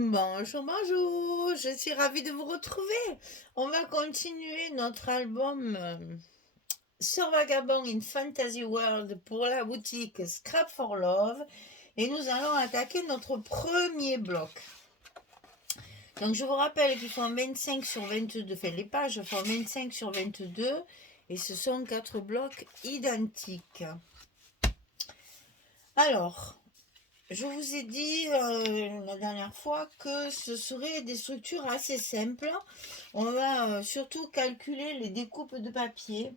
Bonjour, bonjour, je suis ravie de vous retrouver. On va continuer notre album Sœur Vagabond in Fantasy World pour la boutique Scrap for Love et nous allons attaquer notre premier bloc. Donc je vous rappelle qu'ils font 25 sur 22, enfin les pages font 25 sur 22 et ce sont 4 blocs identiques. Alors, je vous ai dit la dernière fois que ce seraient des structures assez simples. On va surtout calculer les découpes de papier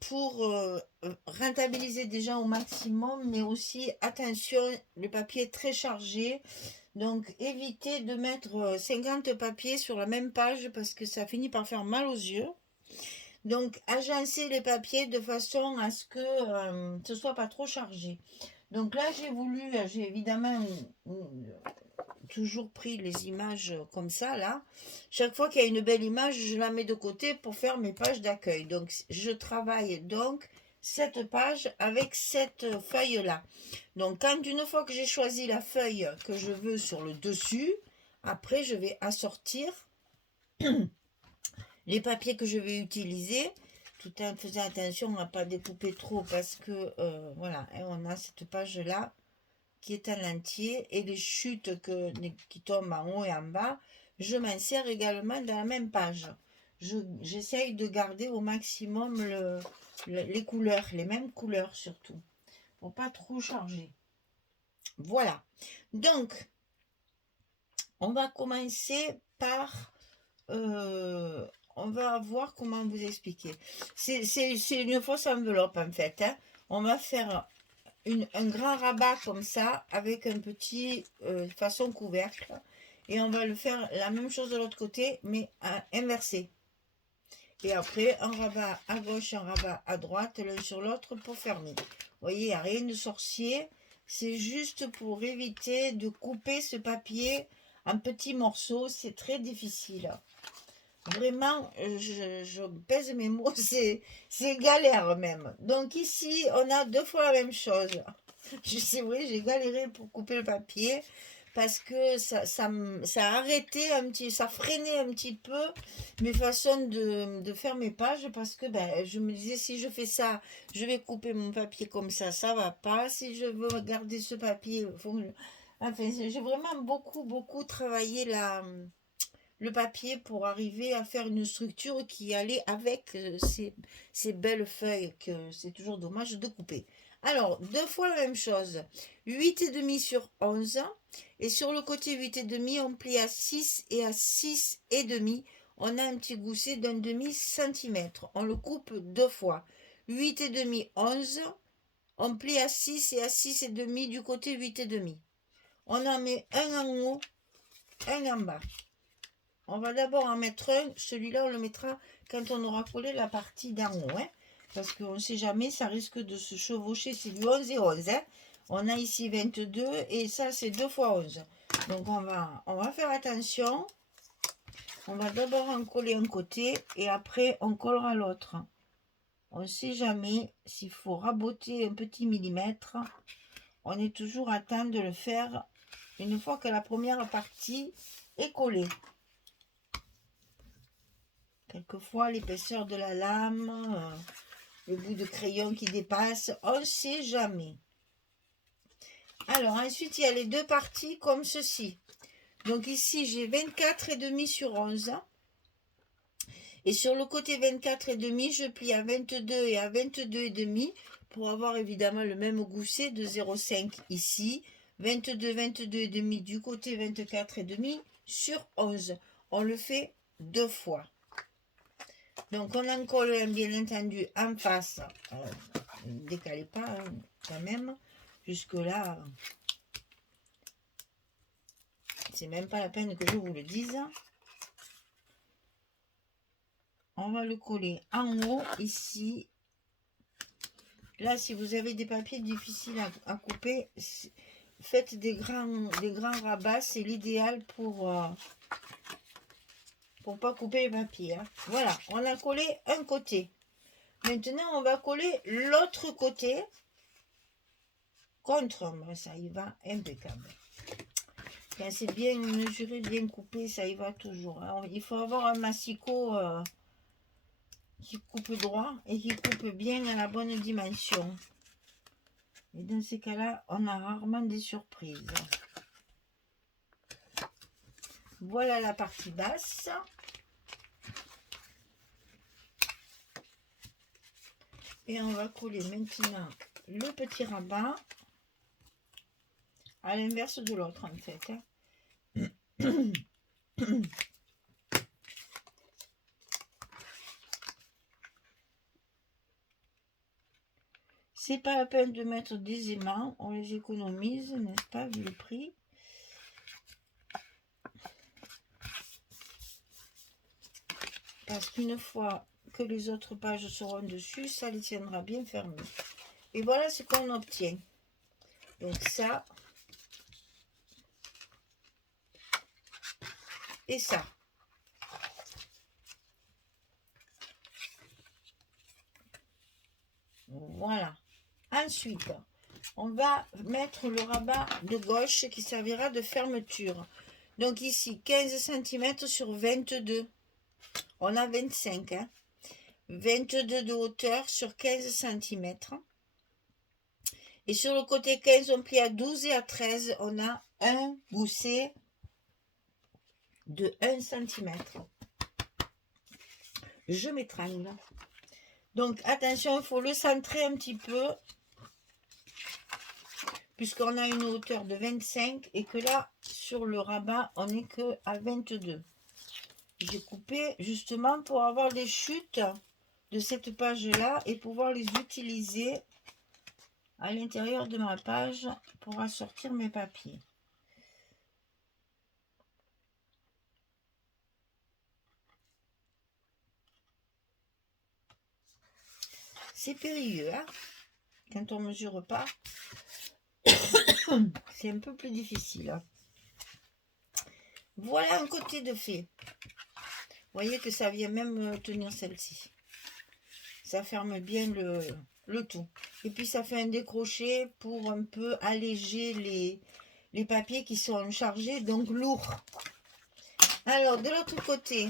pour rentabiliser déjà au maximum, mais aussi, attention, le papier est très chargé. Donc évitez de mettre 50 papiers sur la même page parce que ça finit par faire mal aux yeux. Donc agencez les papiers de façon à ce que ce soit pas trop chargé. Donc là, j'ai évidemment toujours pris les images comme ça, là. Chaque fois qu'il y a une belle image, je la mets de côté pour faire mes pages d'accueil. Donc, je travaille donc cette page avec cette feuille-là. Donc, une fois que j'ai choisi la feuille que je veux sur le dessus, après, je vais assortir les papiers que je vais utiliser, tout en faisant attention à ne pas découper trop parce que, voilà, on a cette page-là qui est en entier et les chutes qui tombent en haut et en bas, je m'en sers également dans la même page. J'essaye de garder au maximum les couleurs, les mêmes couleurs surtout, pour pas trop charger. Voilà. Donc, on va commencer par... on va voir comment vous expliquer. C'est une fausse enveloppe en fait. Hein. On va faire un grand rabat comme ça avec un petit façon couvercle et on va le faire la même chose de l'autre côté mais inversé et après un rabat à gauche, un rabat à droite l'un sur l'autre pour fermer. Vous voyez, il n'y a rien de sorcier, c'est juste pour éviter de couper ce papier en petits morceaux. C'est très difficile, vraiment. Je pèse mes mots, c'est galère même. Donc ici on a deux fois la même chose. C'est vrai, j'ai galéré pour couper le papier parce que ça a arrêté un petit, ça freinait un petit peu mes façons de faire mes pages parce que ben, je me disais si je fais ça, je vais couper mon papier comme ça va pas. Si je veux garder ce papier, enfin, j'ai vraiment beaucoup travaillé le papier pour arriver à faire une structure qui allait avec ces belles feuilles que c'est toujours dommage de couper. Alors, deux fois la même chose. 8,5 sur 11. Et sur le côté 8,5, on plie à 6 et à 6,5. On a un petit gousset d'un demi-centimètre. On le coupe deux fois. 8,5, 11. On plie à 6 et à 6,5 du côté 8,5. On en met un en haut, un en bas. On va d'abord en mettre un. Celui-là, on le mettra quand on aura collé la partie d'en haut. Hein, parce qu'on ne sait jamais, ça risque de se chevaucher. C'est du 11 et 11. Hein. On a ici 22 et ça, c'est 2 fois 11. Donc, on va faire attention. On va d'abord en coller un côté et après, on collera l'autre. On ne sait jamais s'il faut raboter un petit millimètre. On est toujours à temps de le faire une fois que la première partie est collée. Quelquefois, l'épaisseur de la lame, le bout de crayon qui dépasse, on ne sait jamais. Alors, ensuite, il y a les deux parties comme ceci. Donc ici, j'ai 24,5 sur 11. Et sur le côté 24,5, je plie à 22 et à 22,5 pour avoir évidemment le même gousset de 0,5 ici. 22,5 du côté 24,5 sur 11. On le fait deux fois. Donc on en colle un bien entendu en face, ne décalez pas hein, quand même, jusque là, c'est même pas la peine que je vous le dise. On va le coller en haut ici. Là, si vous avez des papiers difficiles à couper, faites des grands rabats, c'est l'idéal pour pas couper les papiers. Hein. Voilà, on a collé un côté. Maintenant, on va coller l'autre côté contre. Ça y va impeccable. Quand c'est bien mesuré, bien coupé, ça y va toujours. Alors, il faut avoir un massicot qui coupe droit et qui coupe bien à la bonne dimension. Et dans ces cas-là, on a rarement des surprises. Voilà la partie basse. Et on va coller maintenant le petit rabat à l'inverse de l'autre en fait. C'est pas la peine de mettre des aimants, on les économise, n'est-ce pas, vu le prix. Parce qu'une fois que les autres pages seront dessus, ça les tiendra bien fermés. Et voilà ce qu'on obtient. Donc ça et ça. Voilà. Ensuite, on va mettre le rabat de gauche qui servira de fermeture. Donc ici, 15 cm sur 22. On a 25. Hein. 22 de hauteur sur 15 cm. Et sur le côté 15, on plie à 12 et à 13, on a un gousset de 1 cm. Je m'étrangle. Donc attention, il faut le centrer un petit peu. Puisqu'on a une hauteur de 25 et que là, sur le rabat, on n'est que à 22. J'ai coupé justement pour avoir les chutes de cette page-là et pouvoir les utiliser à l'intérieur de ma page pour assortir mes papiers. C'est périlleux, hein, quand on ne mesure pas. C'est un peu plus difficile. Hein. Voilà un côté de fait. Vous voyez que ça vient même tenir celle-ci. Ça ferme bien le tout. Et puis ça fait un décroché pour un peu alléger les papiers qui sont chargés, donc lourds. Alors de l'autre côté,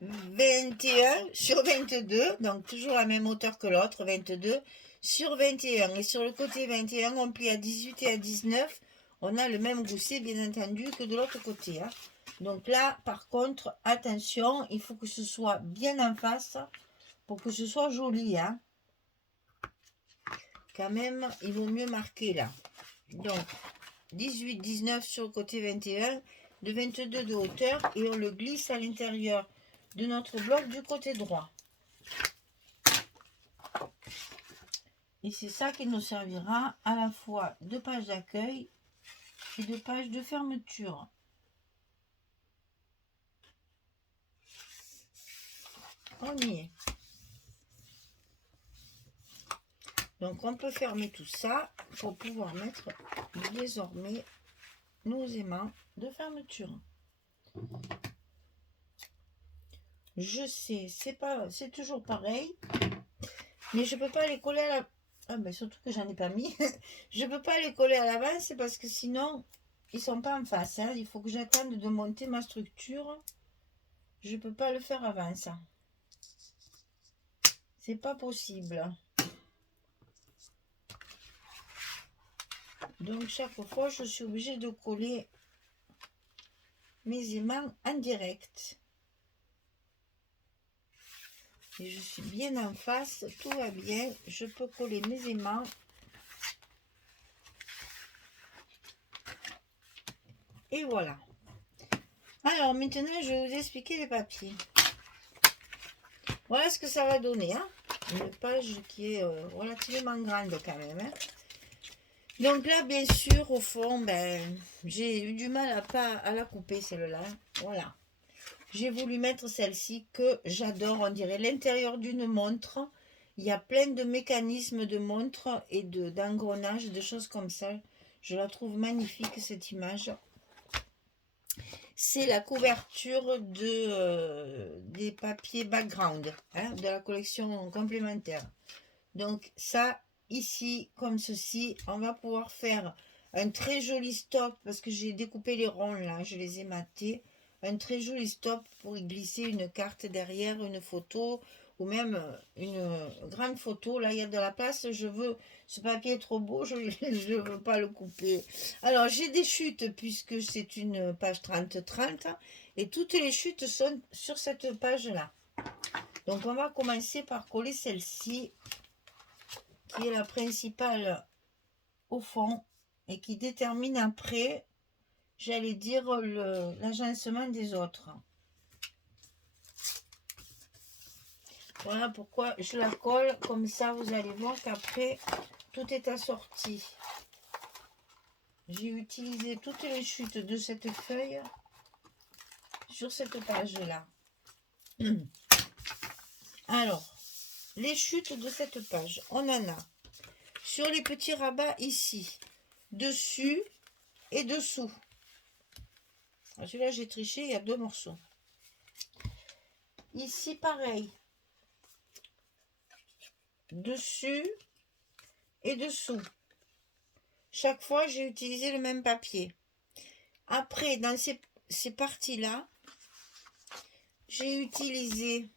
21 sur 22, donc toujours la même hauteur que l'autre, 22 sur 21. Et sur le côté 21, on plie à 18 et à 19. On a le même gousset, bien entendu, que de l'autre côté. Hein. Donc là, par contre, attention, il faut que ce soit bien en face pour que ce soit joli. Hein. Quand même, il vaut mieux marquer là. Donc, 18, 19 sur le côté 21, de 22 de hauteur, et on le glisse à l'intérieur de notre bloc du côté droit. Et c'est ça qui nous servira à la fois de page d'accueil et de page de fermeture. On y est. Donc on peut fermer tout ça pour pouvoir mettre désormais nos aimants de fermeture. Je sais, c'est toujours pareil, mais je peux pas les coller à la... Ah ben surtout que j'en ai pas mis. Je peux pas les coller à l'avance parce que sinon ils sont pas en face. Hein. Il faut que j'attende de monter ma structure. Je peux pas le faire avant ça. C'est pas possible. Donc chaque fois je suis obligée de coller mes aimants en direct. Et je suis bien en face, tout va bien. Je peux coller mes aimants. Et voilà. Alors maintenant, je vais vous expliquer les papiers. Voilà ce que ça va donner. Hein. Une page qui est relativement grande quand même. Hein. Donc là, bien sûr, au fond, ben, j'ai eu du mal à la couper celle-là. Voilà. J'ai voulu mettre celle-ci que j'adore. On dirait l'intérieur d'une montre. Il y a plein de mécanismes de montre et d'engrenages, de choses comme ça. Je la trouve magnifique, cette image. C'est la couverture des papiers background, hein, de la collection complémentaire. Donc ça, ici, comme ceci, on va pouvoir faire un très joli stop, parce que j'ai découpé les ronds là, je les ai matés. Un très joli stop pour y glisser une carte derrière, une photo, ou même une grande photo. Là, il y a de la place, je veux, ce papier est trop beau, je ne veux pas le couper. Alors, j'ai des chutes, puisque c'est une page 30-30, et toutes les chutes sont sur cette page-là. Donc, on va commencer par coller celle-ci, qui est la principale au fond, et qui détermine après, j'allais dire, l'agencement des autres. Voilà pourquoi je la colle, comme ça vous allez voir qu'après tout est assorti. J'ai utilisé toutes les chutes de cette feuille sur cette page là. Alors, les chutes de cette page, on en a sur les petits rabats ici, dessus et dessous. Celui-là j'ai triché, il y a 2 morceaux. Ici pareil, dessus et dessous. Chaque fois j'ai utilisé le même papier. Après, dans ces parties là, j'ai utilisé,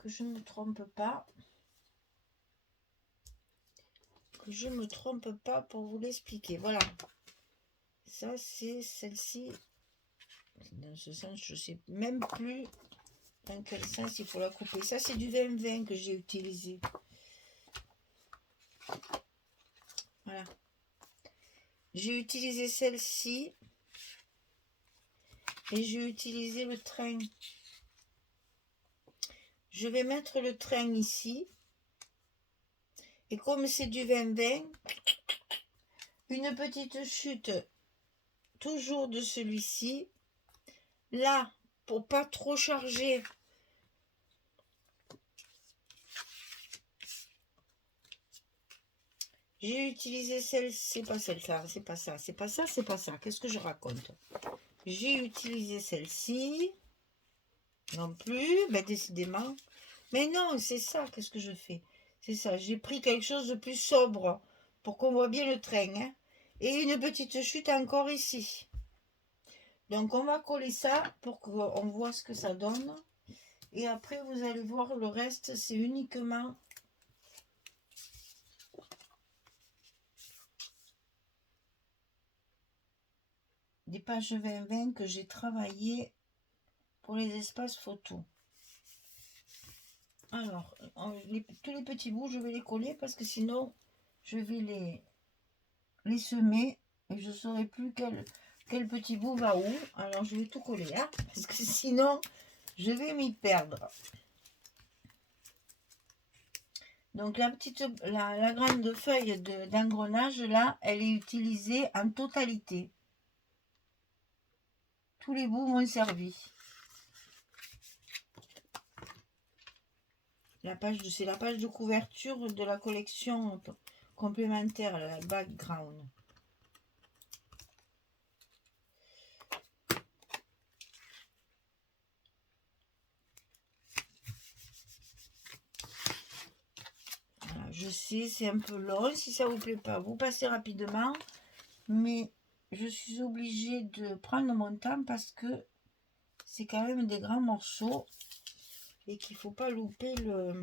que je ne me trompe pas, pour vous l'expliquer. Voilà, ça c'est celle-ci. Dans ce sens, je sais même plus dans quel sens il faut la couper. Ça c'est du 20-20 que j'ai utilisé. Voilà, j'ai utilisé celle-ci et j'ai utilisé le train. Je vais mettre le train ici, et comme c'est du 20-20, une petite chute toujours de celui-ci là, pour pas trop charger. J'ai utilisé celle, c'est pas celle-là, c'est pas ça, c'est pas ça, c'est pas ça. Qu'est-ce que je raconte? J'ai utilisé celle-ci. Non plus, ben décidément. Mais non, c'est ça, qu'est-ce que je fais? C'est ça, j'ai pris quelque chose de plus sobre pour qu'on voit bien le train. Hein, et une petite chute encore ici. Donc on va coller ça pour qu'on voit ce que ça donne. Et après, vous allez voir, le reste, c'est uniquement des pages 20-20 que j'ai travaillé pour les espaces photos. Alors, tous les petits bouts, je vais les coller parce que sinon, je vais les semer et je ne saurai plus quel petit bout va où. Alors, je vais tout coller, hein, parce que sinon, je vais m'y perdre. Donc, la grande feuille d'engrenage, là, elle est utilisée en totalité. Tous les bouts m'ont servi. C'est la page de couverture de la collection complémentaire, la background. Voilà, je sais, c'est un peu long. Si ça vous plaît pas, vous passez rapidement. Mais je suis obligée de prendre mon temps parce que c'est quand même des grands morceaux et qu'il faut pas louper le...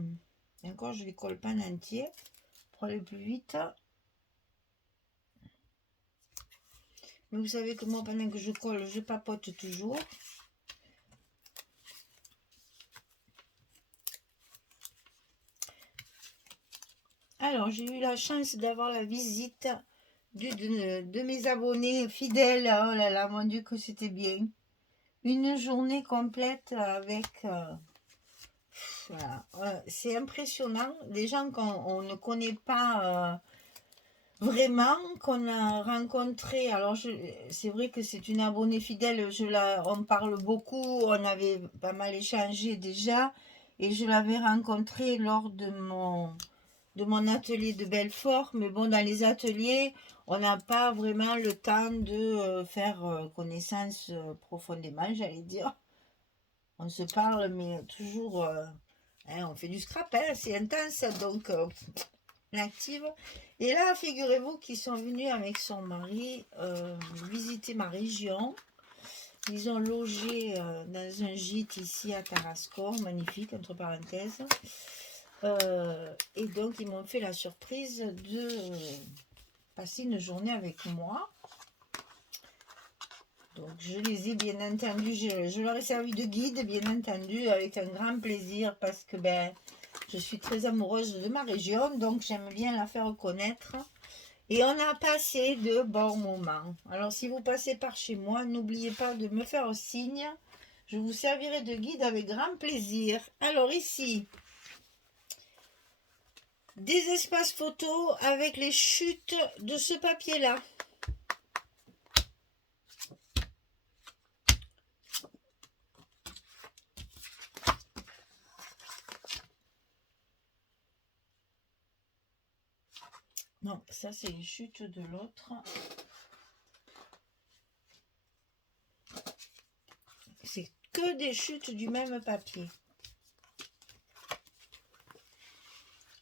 Et encore, je les colle pas en entier pour aller plus vite. Mais vous savez que moi, pendant que je colle, je papote toujours. Alors, j'ai eu la chance d'avoir la visite de mes abonnés fidèles. Oh là là, mon Dieu, que c'était bien. Une journée complète avec... voilà. C'est impressionnant. Des gens qu'on ne connaît pas vraiment, qu'on a rencontré. Alors, c'est vrai que c'est une abonnée fidèle. On parle beaucoup. On avait pas mal échangé déjà. Et je l'avais rencontrée lors de mon atelier de Belfort. Mais bon, dans les ateliers, on n'a pas vraiment le temps de faire connaissance profondément, j'allais dire. On se parle, mais toujours... hein, on fait du scrap, hein, c'est intense. Donc, active. Et là, figurez-vous qu'ils sont venus avec son mari visiter ma région. Ils ont logé dans un gîte ici à Tarascon, magnifique, entre parenthèses. Et donc, ils m'ont fait la surprise de passer une journée avec moi. Donc, je les ai bien entendu, je leur ai servi de guide, bien entendu, avec un grand plaisir, parce que ben, je suis très amoureuse de ma région, donc j'aime bien la faire connaître. Et on a passé de bons moments. Alors, si vous passez par chez moi, n'oubliez pas de me faire signe. Je vous servirai de guide avec grand plaisir. Alors, ici, des espaces photos avec les chutes de ce papier-là. Non, ça c'est les chutes de l'autre. C'est que des chutes du même papier.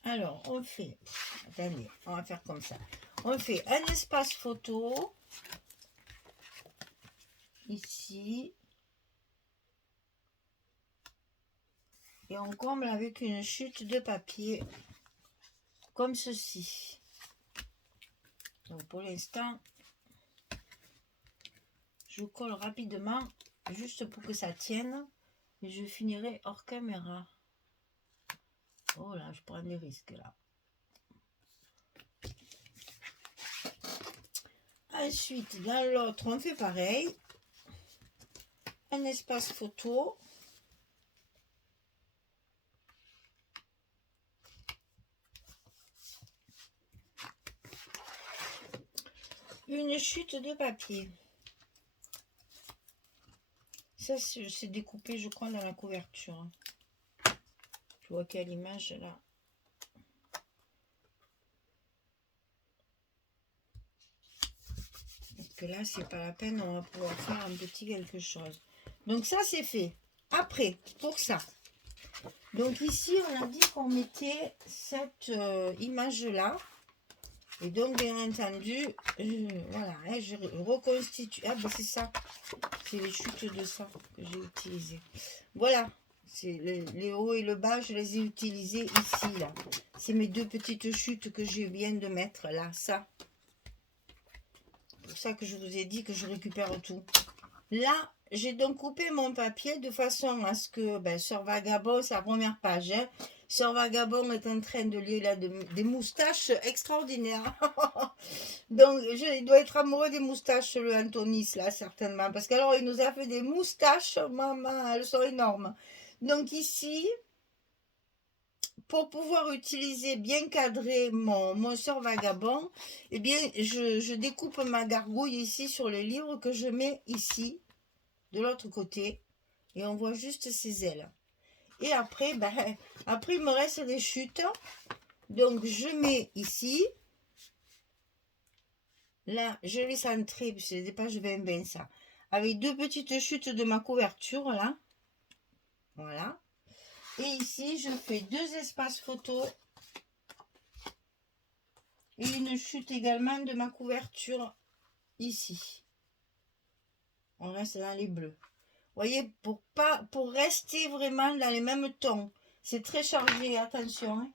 Alors, on fait... Attendez, on va faire comme ça. On fait un espace photo. Ici. Et on comble avec une chute de papier. Comme ceci. Donc pour l'instant, je colle rapidement, juste pour que ça tienne. Et je finirai hors caméra. Oh là, je prends des risques là. Ensuite, dans l'autre, on fait pareil. Un espace photo. Une chute de papier. Ça, c'est découpé, je crois, dans la couverture. Je vois quelle image là. Parce que là, c'est pas la peine, on va pouvoir faire un petit quelque chose. Donc ça, c'est fait. Après, pour ça. Donc ici, on a dit qu'on mettait cette image-là. Et donc, bien entendu, voilà, hein, je reconstitue. Ah, ben c'est ça. C'est les chutes de ça que j'ai utilisé. Voilà. C'est les hauts et le bas, je les ai utilisés ici, là. C'est mes deux petites chutes que je viens de mettre, là, ça. C'est pour ça que je vous ai dit que je récupère tout. Là, j'ai donc coupé mon papier de façon à ce que, ben, Sœur Vagabond, c'est la première page, hein. Sœur Vagabond est en train de lire là, des moustaches extraordinaires. Donc, il doit être amoureux des moustaches, le Antonis, là, certainement. Parce qu'alors, il nous a fait des moustaches, maman, elles sont énormes. Donc, ici, pour pouvoir utiliser bien cadrer mon Sœur Vagabond, eh bien, je découpe ma gargouille ici sur le livre que je mets ici, de l'autre côté. Et on voit juste ses ailes. Et après, ben, après, il me reste des chutes. Donc, je mets ici. Là, je vais centrer, parce que c'est des pages 20 ça. Avec deux petites chutes de ma couverture, là. Voilà. Et ici, je fais deux espaces photos. Et une chute également de ma couverture, ici. On reste dans les bleus. Vous voyez, pour rester vraiment dans les mêmes tons. C'est très chargé, attention. Hein.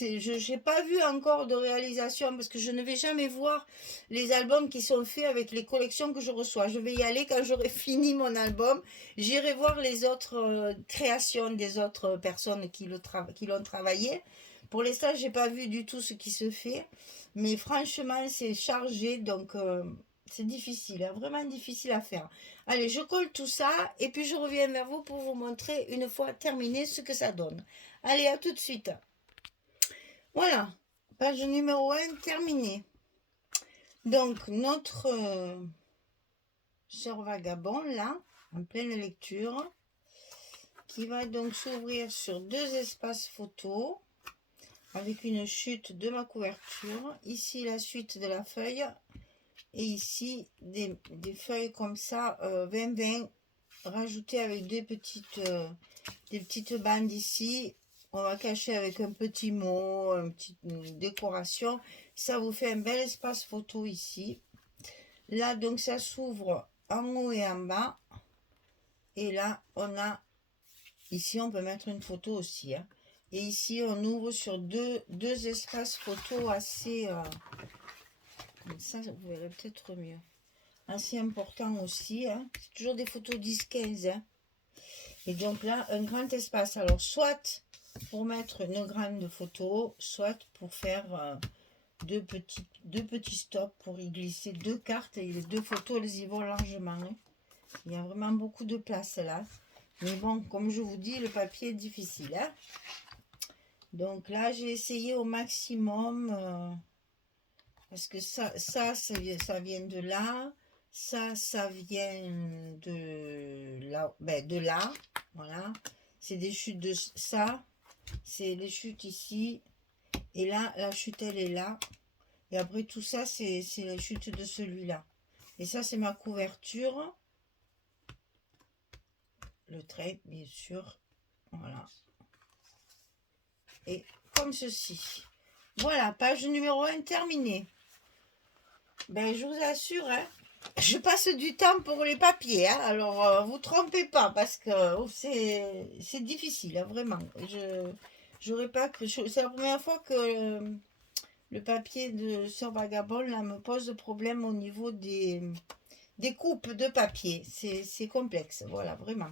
Je n'ai pas vu encore de réalisation parce que je ne vais jamais voir les albums qui sont faits avec les collections que je reçois. Je vais y aller quand j'aurai fini mon album. J'irai voir les autres créations des autres personnes qui l'ont travaillé. Pour l'instant, je n'ai pas vu du tout ce qui se fait. Mais franchement, c'est chargé. Donc, c'est difficile. Hein, vraiment difficile à faire. Allez, je colle tout ça. Et puis, je reviens vers vous pour vous montrer, une fois terminé, ce que ça donne. Allez, à tout de suite. Voilà, page numéro 1 terminée. Donc, notre Sœur Vagabond, là, en pleine lecture, qui va donc s'ouvrir sur deux espaces photos, avec une chute de ma couverture. Ici, la suite de la feuille, et ici, des feuilles comme ça, 20-20, rajoutées avec des petites bandes ici, on va cacher avec un petit mot, une décoration. Ça vous fait un bel espace photo ici. Là, donc, ça s'ouvre en haut et en bas. Et là, on a... Ici, on peut mettre une photo aussi. Hein. Et ici, on ouvre sur deux espaces photo assez... ça, vous verrez peut-être mieux. Assez important aussi. Hein. C'est toujours des photos 10-15. Hein. Et donc là, un grand espace. Alors, soit pour mettre une grande photo, soit pour faire deux petits stops pour y glisser deux cartes. Et les deux photos, elles y vont largement. Hein. Il y a vraiment beaucoup de place là. Mais bon, comme je vous dis, le papier est difficile. Hein. Donc là, j'ai essayé au maximum. Parce que ça vient de là. Ça vient de là. Voilà. C'est des chutes de ça. C'est les chutes ici. Et là, la chute, elle est là. Et après, tout ça, c'est la chute de celui-là. Et ça, c'est ma couverture. Le trait, bien sûr. Voilà. Et comme ceci. Voilà, page numéro 1 terminée. Ben, je vous assure, hein, je passe du temps pour les papiers. Hein, alors, vous trompez pas, parce que c'est difficile, hein, vraiment. J'aurais pas cru. C'est la première fois que le papier de Sœur Vagabond là, me pose problème au niveau des coupes de papier. C'est complexe, voilà, vraiment.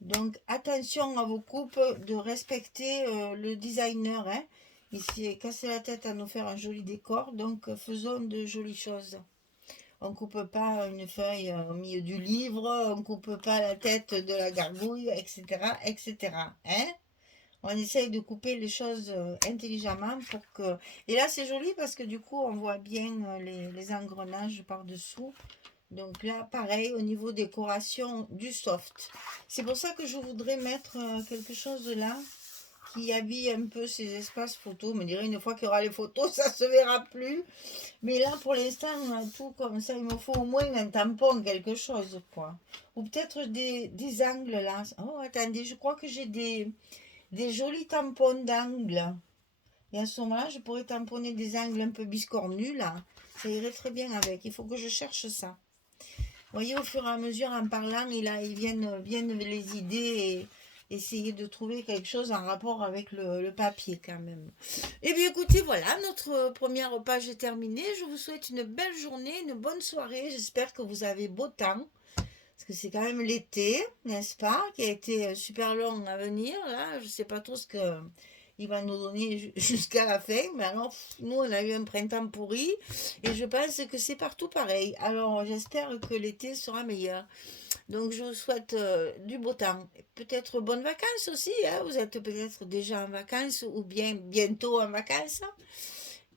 Donc, attention à vos coupes, de respecter le designer. Hein. Il s'est cassé la tête à nous faire un joli décor, donc faisons de jolies choses. On ne coupe pas une feuille au milieu du livre, on ne coupe pas la tête de la gargouille, etc. etc. Hein. On essaye de couper les choses intelligemment pour que... Et là, c'est joli parce que du coup, on voit bien les engrenages par-dessous. Donc là, pareil, au niveau décoration du soft. C'est pour ça que je voudrais mettre quelque chose là qui habille un peu ces espaces photos. On me dirait une fois qu'il y aura les photos, ça se verra plus. Mais là, pour l'instant, on a tout comme ça. Il me faut au moins un tampon, quelque chose, quoi. Ou peut-être des angles là. Oh, attendez, je crois que j'ai des jolis tampons d'angles. Et à ce moment-là, je pourrais tamponner des angles un peu biscornus là. Ça irait très bien avec. Il faut que je cherche ça. Vous voyez, au fur et à mesure, en parlant, ils viennent les idées et essayer de trouver quelque chose en rapport avec le papier quand même. Et bien écoutez, voilà, notre première page est terminée. Je vous souhaite une belle journée, une bonne soirée. J'espère que vous avez beau temps. Parce que c'est quand même l'été, n'est-ce pas, qui a été super long à venir. Là, je ne sais pas trop ce que il va nous donner jusqu'à la fin. Mais alors, nous, on a eu un printemps pourri. Et je pense que c'est partout pareil. Alors, j'espère que l'été sera meilleur. Donc, je vous souhaite du beau temps. Peut-être bonnes vacances aussi. Hein. Vous êtes peut-être déjà en vacances ou bien bientôt en vacances.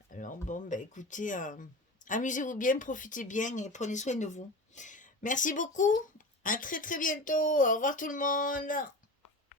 Alors, bon, ben écoutez, amusez-vous bien, profitez bien et prenez soin de vous. Merci beaucoup. À très très bientôt. Au revoir tout le monde.